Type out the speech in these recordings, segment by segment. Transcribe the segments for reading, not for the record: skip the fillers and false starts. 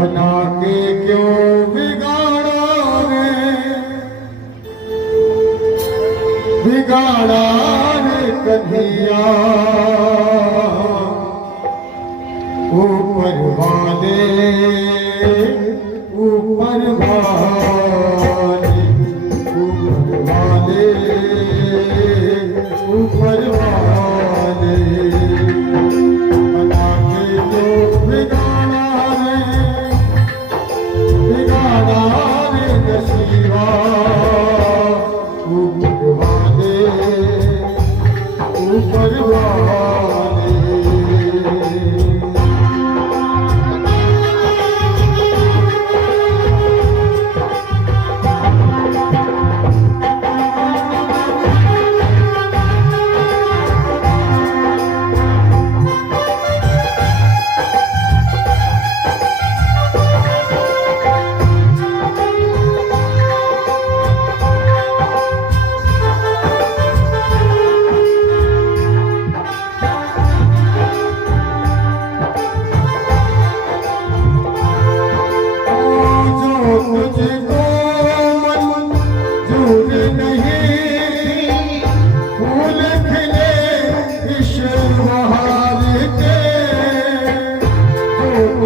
बना के क्यों बिगाड़ा रे, बिगाड़ा रे कन्हैया। ऊपर वाले, ऊपर वाले, ऊपर वाले, ऊपर वाले बना के क्यों बिगाड़ा रे, बिगाड़ा रे नसीबा। ऊपर वाले, ऊपर वाले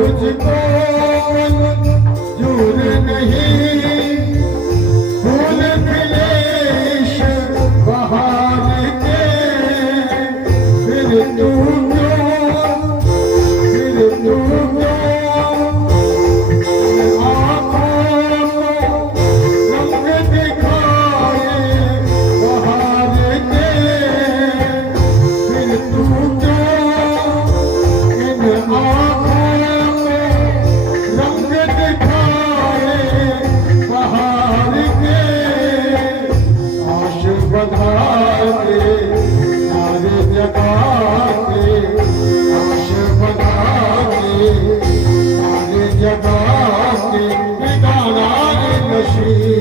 मुझको दूर नहीं, फूल खिले बहार के। फिर तू क्यों, फिर तू क्यों आँखों को रंग दिखाए बहार के। फिर तू क्यों इन सारे जगा के, आश बना के, सारे जगा के बिगाड़ा रे नसीब।